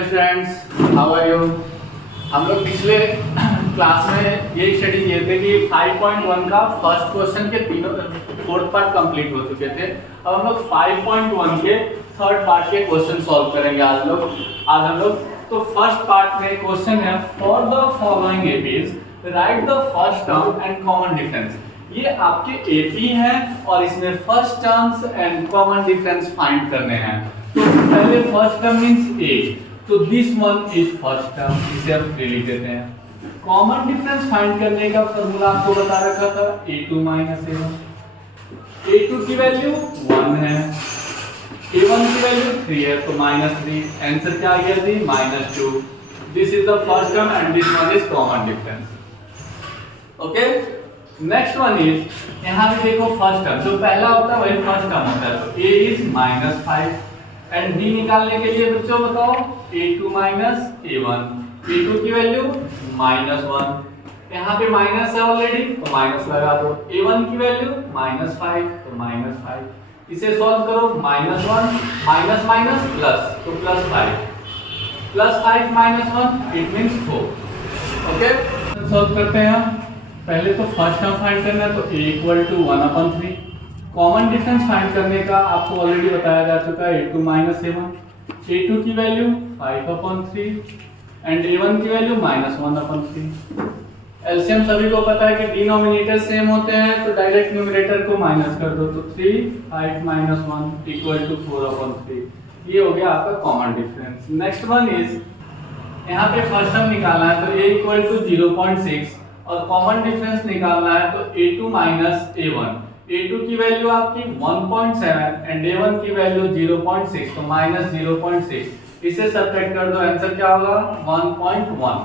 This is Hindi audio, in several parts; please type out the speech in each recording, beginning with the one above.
Students, how are you. हम लोग पिछले क्लास में ये स्टडी किए थे कि 5.1 का फर्स्ट क्वेश्चन के तीनों फोर्थ पार्ट कंप्लीट हो चुके थे। अब हम लोग 5.1 के थर्ड पार्ट के क्वेश्चन सॉल्व करेंगे आज हम लोग। तो फर्स्ट पार्ट में क्वेश्चन है, for the following APs right the first term and common difference. ये आपके एपी हैं और इसमें first terms and common difference find करने हैं। तो पहले फर्स्ट टर्म मींस ए, तो this one is first term, इसे हम ले लेते हैं। कॉमन डिफरेंस फाइंड करने का फार्मूला आपको बता रखा था a2 - a1। a2 की वैल्यू 1 है, a1 की वैल्यू 3 है, तो -3। आंसर क्या आ गया जी? -2। This is the first term and this one is common difference. Okay, next one is, यहाँ पे देखो फर्स्ट टर्म जो पहला होता है वही फर्स्ट टर्म होता है, तो a इज -5 एंड b निकालने के लिए बच्चों बताओ a2 - a1। a2 की वैल्यू -1, यहाँ पे माइनस है ऑलरेडी तो माइनस लगा दो। a1 की वैल्यू -5 तो -5। इसे सॉल्व करो, -1 माइनस माइनस प्लस तो +5, +5 - 1 इट मींस 4। ओके, सॉल्व करते हैं हम। पहले तो फर्स्ट टर्म फाइंड करना है, तो a = 1/3। कॉमन डिफरेंस फाइंड करने का आपको ऑलरेडी बताया जा चुका है, a2 - a1। a2 की वैल्यू 5/3 एंड a1 की वैल्यू -1/3। एलसीएम सभी को पता है कि डिनोमिनेटर सेम होते हैं, तो डायरेक्ट न्यूमरेटर को माइनस कर दो, तो 3 5 - 1 = 4/3। ये हो गया आपका common difference. Next one is, यहाँ पे फर्स्ट टर्म निकालना है, तो a = 0.6 और कॉमन डिफरेंस निकालना है, तो a2 - a1। a2 की वैल्यू आपकी 1.7 एंड a1 की वैल्यू 0.6, तो -0.6। इसे सब्ट्रैक्ट कर दो, आंसर क्या होगा? 1.1।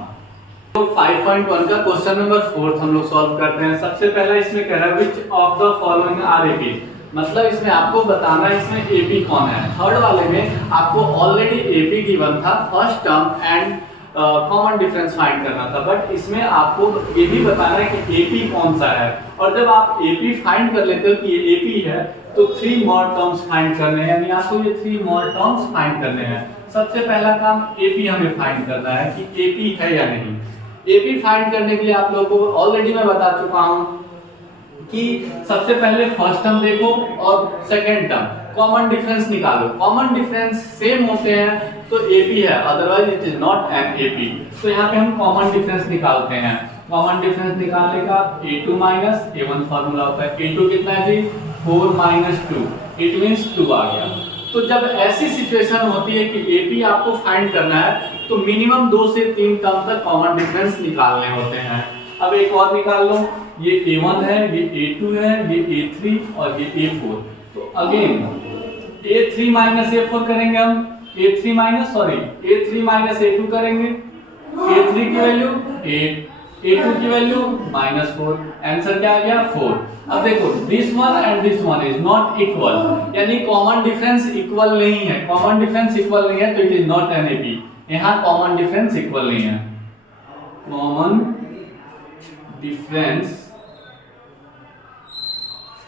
तो 5.1 का क्वेश्चन नंबर 4 हम लोग सॉल्व करते हैं। सबसे पहला इसमें कह रहा है which of the following are AP, मतलब इसमें आपको बताना है इसमें एपी कौन है। थर्ड वाले में आपको ऑलरेडी एपी गिवन था, first term and common difference find करना था, बट इसमें आपको ये भी बताना है कि एपी कौन सा है। और जब आप एपी फाइंड कर लेते हो कि ये एपी है, तो 3 मोर टर्म्स फाइंड करने हैं, यानी आपको ये 3 मोर टर्म्स फाइंड करने हैं। सबसे पहला काम एपी हमें फाइंड करना है कि एपी है या नहीं। एपी फाइंड करने के लिए आप लोगों को ऑलरेडी मैं बता चुका हूं कि सबसे पहले फर्स्ट टर्म देखो और सेकंड टर्म कॉमन डिफरेंस निकालो। कॉमन डिफरेंस सेम होते हैं तो एपी है, otherwise it is not an AP. तो यहाँ पे हम कॉमन डिफरेंस निकालते हैं। कॉमन डिफरेंस निकालने का a2 - a1 फार्मूला होता है। a2 कितना है जी? 4 - 2, इट मींस 2 आ गया। तो जब ऐसी सिचुएशन होती है कि एपी आपको फाइंड करना है, तो मिनिमम 2 से 3 टर्म तक कॉमन डिफरेंस निकालने होते हैं। अब एक और निकाल लो, ये a1 है, ये a2 है, ये a3 और ये a4। तो अगेन a3 - a4 करेंगे हम, a3 - a2 करेंगे। a3 की वैल्यू 8, a2 की वैल्यू -4। आंसर क्या आ गया? 4। अब देखो this one and this one is not equal, यानी कॉमन डिफरेंस इक्वल नहीं है। कॉमन डिफरेंस इक्वल नहीं है तो it is not an AP. यहाँ कॉमन डिफरेंस इक्वल नहीं है। Common difference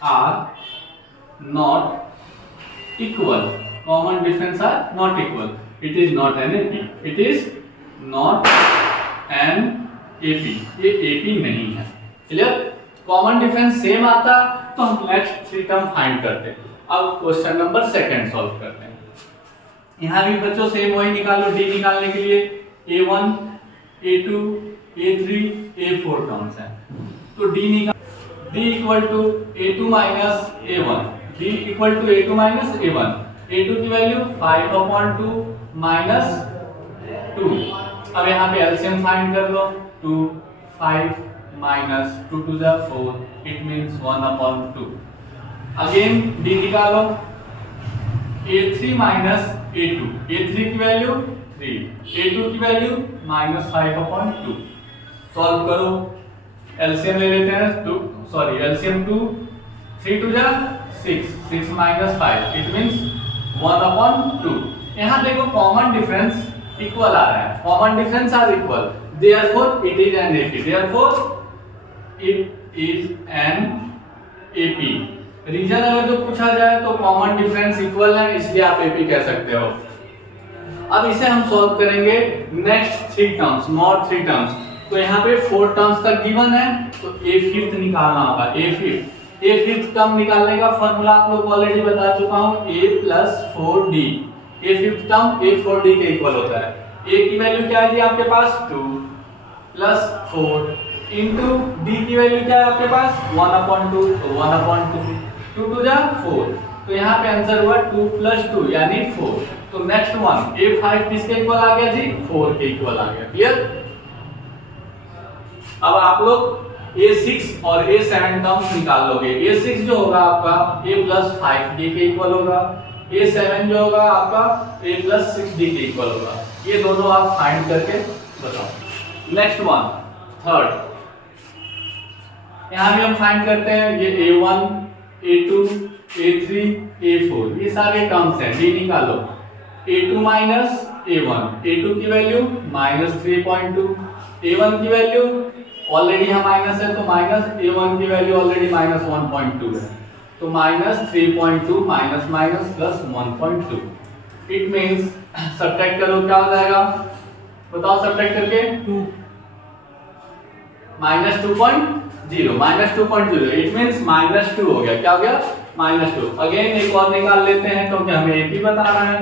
are not equal, common difference are not equal, it is not an AP, it is not an AP, ये एपी नहीं है। क्लियर? कॉमन डिफरेंस सेम आता तो हम नेक्स्ट 3 टर्म फाइंड करते। अब क्वेश्चन नंबर 2 सॉल्व करते हैं। यहाँ भी बच्चों सेम वही निकालो, डी निकालने के लिए a1 a2 a3 a4 terms हैं, तो डी निकाल। d = a2 - a1, d = a2 - a1। a2 की वैल्यू 5/2 - 2। अब यहाँ पे एलसीएम फाइंड कर लो, 2 5 - 2 2 4, इट मींस 1/2। अगेन d निकालो, a3 - a2, a3 की वैल्यू 3, a2 की वैल्यू -5/2। सॉल्व करो, एलसीएम ले लेते हैं, एलसीएम 2 3 2 6, 6 - 5, इट मींस 1/2। यहाँ देखो कॉमन डिफरेंस इक्वल आ रहा है, common difference are equal, therefore it is an AP, therefore it is an AP. Reason अगर जो पूछा जाए तो कॉमन डिफरेंस इक्वल है, इसलिए आप एपी कह सकते हो। अब इसे हम सॉल्व करेंगे नेक्स्ट 3 टर्म्स, नॉट 3 टर्म्स। तो यहाँ पे 4 टर्म्स तक गिवन है, तो ए फिफ्थ निकालना होगा। ए फिफ्थ टर्म निकालने का फॉर्मूला आप लोग ऑलरेडी बता चुका हूँ, a plus 4d। A fifth term a 4d के इक्वल होता है। a की वैल्यू क्या है जी आपके पास 2 प्लस 4 इंटू d की वैल्यू क्या है आपके पास 1/2, तो 1/2 2 2 जा 4, तो यहाँ पे आंसर हुआ 2 प्लस 2 यानी 4। तो नेक्स्ट वन a5 किसके इक्वल आ गया जी 4 के इक्वल आ गया। क्लियर। अब आप लोग a6 और a7 टर्म्स निकाल लोगे। a6 जो होगा आपका a प्लस 5d के इक्वल होगा, a7 जो होगा आपका a प्लस 6d के इक्वल होगा। ये दोनों आप फाइंड करके बताओ। नेक्स्ट वन थर्ड, यहाँ भी हम फाइंड करते हैं ये a1 a2 a3 a4 ये सारे टर्म्स हैं। d निकालो a2 माइनस a1, a2 की वैल्यू माइनस 3.2, a1 की वैल्यू ऑलरेडी यहाँ माइनस है तो माइनस, a1 की वैल्यू ऑलरेडी माइनस 1.2 है, तो minus 3.2 minus minus plus 1.2। It means subtract करो क्या हो जाएगा बताओ, सब्ट्रैक्ट करके 2 minus 2.0 minus 2.0, it means minus 2 हो गया। क्या हो गया -2। अगेन एक और निकाल लेते हैं क्योंकि हमें एक ही बताना है।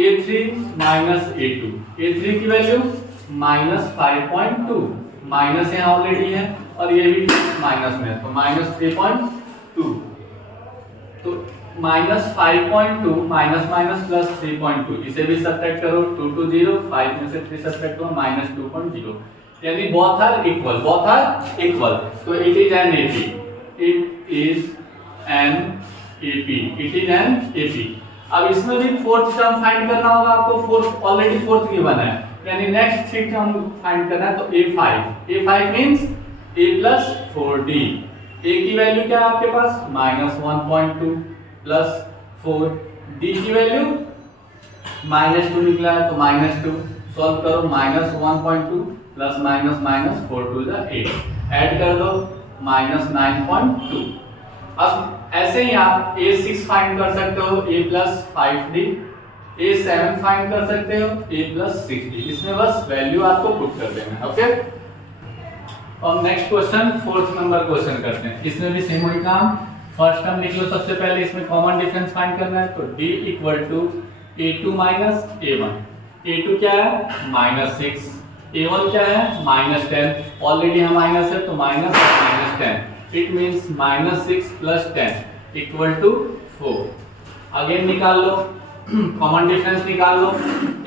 a3 माइनस a2, a3 की वैल्यू माइनस 5.2, माइनस यहाँ ऑलरेडी है और ये भी माइनस में है तो माइनस 3.2, तो माइनस 5.2 माइनस माइनस प्लस 3.2, इसे भी सब्ट्रैक्ट करो 2 2 0, 5 में से 3 सब्ट्रैक्ट करो माइनस 2.0, यानी both are equal, both are equal. तो it is an AP, it is an AP, it is an AP. अब इसमें भी फोर्थ टर्म फाइंड करना होगा आपको, फोर्थ ऑलरेडी फोर्थ गिवन है, यानी नेक्स्ट 3 टर्म फाइंड करना है। तो a5 means a plus 4d, a की वैल्यू क्या है आपके पास -1.2 प्लस 4, d की वैल्यू -2 निकला है तो -2, सॉल्व करो -1.2 प्लस माइनस माइनस 4 2 जा 8, ऐड कर दो -9.2। अब ऐसे ही आप a6 फाइंड कर सकते हो a plus 5d, a7 find कर सकते हो a प्लस 6d, इसमें बस वैल्यू आपको पुट कर देना है। ओके, और next question 4th number question करते हैं। इसमें भी सेम वही काम, फर्स्ट टर्म लिख लो सबसे पहले, इसमें कॉमन डिफरेंस फाइंड करना है। तो d equal to a2 minus a1, a2 क्या है -6, a1 क्या है -10, ऑलरेडी यहाँ माइनस है तो minus -10, it means -6 plus 10 equal to 4। Again निकाल लो, कॉमन डिफरेंस निकाल लो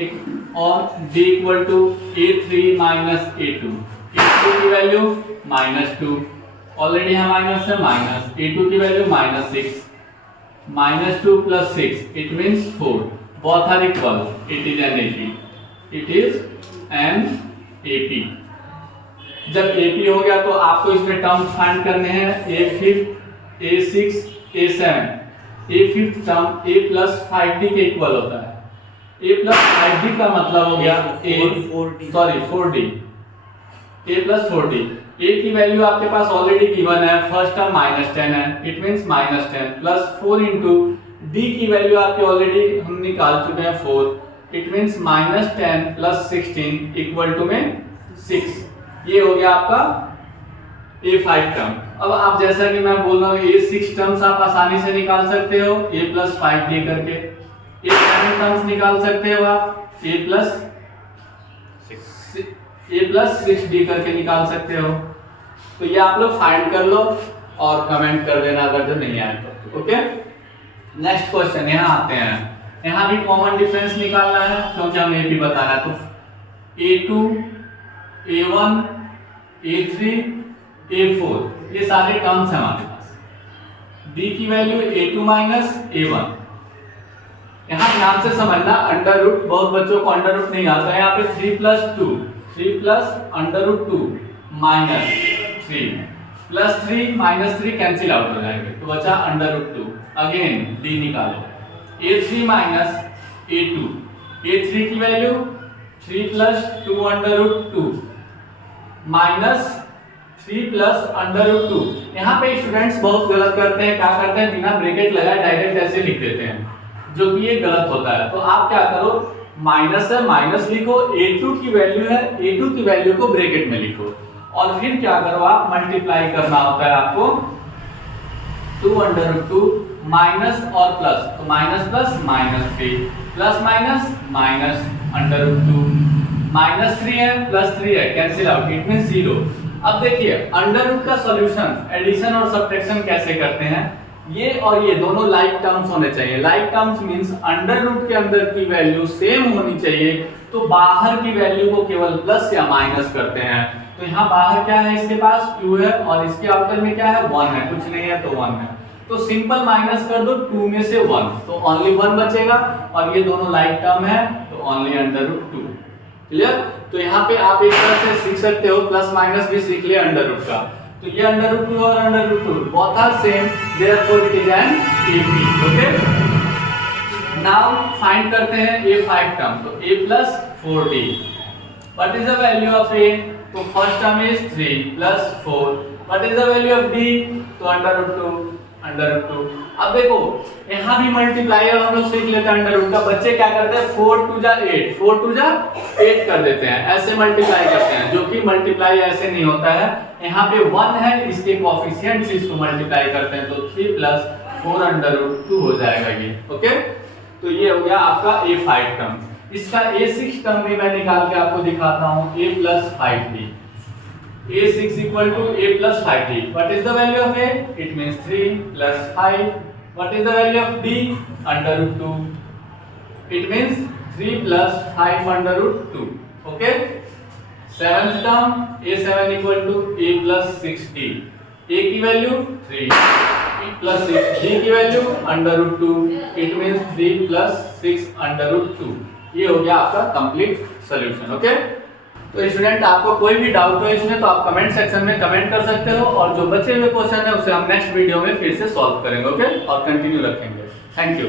एक, और d equal to a3 minus a2, a2 की वैल्यू -2, ऑलरेडी यहाँ माइनस है माइनस, a2 की value -6, -2 plus 6 it means 4, both are equal, it is an AP, it is an AP. जब एपी हो गया तो आपको इसमें टर्म्स फाइंड करने हैं, a5 a6 a7, a5 term a plus 5d के इक्वल होता है। a प्लस 5d का मतलब हो गया a 4d, a plus 4d, a की वैल्यू आपके पास ऑलरेडी गिवन है, फर्स्ट टर्म -10 है, it means -10 plus 4 into d की वैल्यू आपके ऑलरेडी हम निकाल चुके हैं 4, it means -10 plus 16 equal to में 6। ये हो गया आपका a5 टर्म। अब आप जैसा कि मैं बोल रहा हूँ a6 टर्म्स आप आसानी से निकाल सकते हो a प्लस 5d करके, a7 टर्म्स निकाल सकते हो आप a प्लस 6d करके निकाल सकते हो। तो ये आप लोग फाइंड कर लो और कमेंट कर देना अगर जो नहीं आए तो। ओके, नेक्स्ट क्वेश्चन यहाँ आते हैं, यहाँ भी कॉमन डिफरेंस निकालना है क्योंकि हमें ये भी बताना है। तो a2 a1 a3 a4 ये सारे टर्म्स हैं हमारे पास, d की वैल्यू a2 माइनस a1, यहाँ ध्यान से समझना, अंडर रूट बहुत बच्चों को अंडर रूट नहीं आता है, यहाँ पे 3 plus 2 minus 3 plus 3 minus 3 cancel out हो जाएंगे तो बचा अंडर रूट 2। अगेन d निकालो, a3 माइनस a2, a3 की value 3 plus 2 under root 2 minus 3 plus under root 2। यहाँ पे स्टूडेंट्स बहुत गलत करते हैं, क्या करते हैं बिना ब्रैकेट लगाए डायरेक्ट ऐसे लिख देते हैं, जो कि ये गलत होता है। तो आप क्या करो, माइनस है माइनस लिखो, a2 की वैल्यू है, a2 की वैल्यू को ब्रैकेट में लिखो और फिर क्या करो आप मल्टीप्लाई करना होता है आपको 2√2 माइनस और प्लस, तो minus plus -3 plus minus minus √2 -3 है प्लस 3 है, कैंसिल आउट, इट मींस 0। अब देखिए अंडर रूट का सॉल्यूशन एडिशन और सब्ट्रैक्शन कैसे करते हैं, ये और ये दोनों लाइक टर्म्स होने चाहिए। Like terms means under root के अंदर की वैल्यू सेम होनी चाहिए, तो बाहर की वैल्यू को केवल प्लस या माइनस करते हैं। तो यहाँ बाहर क्या है, इसके पास 2 है और इसके आउटर में क्या है 1 है, कुछ नहीं है तो 1 है, तो सिंपल माइनस कर दो 2 में से 1, तो ओनली 1 बचेगा और ये दोनों लाइक टर्म है तो ओनली √2। क्लियर? तो यहाँ पे आप एक तरह से सीख सकते हो, प्लस माइनस भी सीख लिया अंडर रूट का, तो ये √2 और √2 both are same, therefore it is an AP। Okay, now find करते हैं a5 टर्म, तो a plus 4d, what is the value of a, तो first term is 3 plus 4, what is the value of d, तो √2। अब देखो यहाँ भी मल्टीप्लायर हम लोग सीख लेते हैं अंडर रूट का, बच्चे क्या करते हैं 4 2 जा 8, 4 2 जा 8 कर देते हैं, ऐसे मल्टीप्लाई करते हैं, जो कि मल्टीप्लाई ऐसे नहीं होता है। यहाँ पे 1 है, इसके कोएफिशिएंट्स इसको मल्टीप्लाई करते हैं, तो 3 plus 4 √2 हो जाएगा ये। ओके, तो ये हो गया आपका a5 टर्म। इसका a6 टर्म भी मैं निकाल के आपको दिखाता हूँ, a plus 5d, a6 equal to a plus 5d, what is the value of a, it means 3 plus 5, what is the value of d, √2, it means 3 plus 5 √2। okay, seventh term a7 equal to a plus 6d, a की वैल्यू 3 plus 6, d की वैल्यू √2, it means 3 plus 6 √2। ये हो गया आपका कंप्लीट सॉल्यूशन। ओके, तो स्टूडेंट आपको कोई भी डाउट हो इसमें तो आप कमेंट सेक्शन में कमेंट कर सकते हो, और जो बचे हुए क्वेश्चन है उसे हम नेक्स्ट वीडियो में फिर से सॉल्व करेंगे। ओके, और कंटिन्यू रखेंगे। Thank you.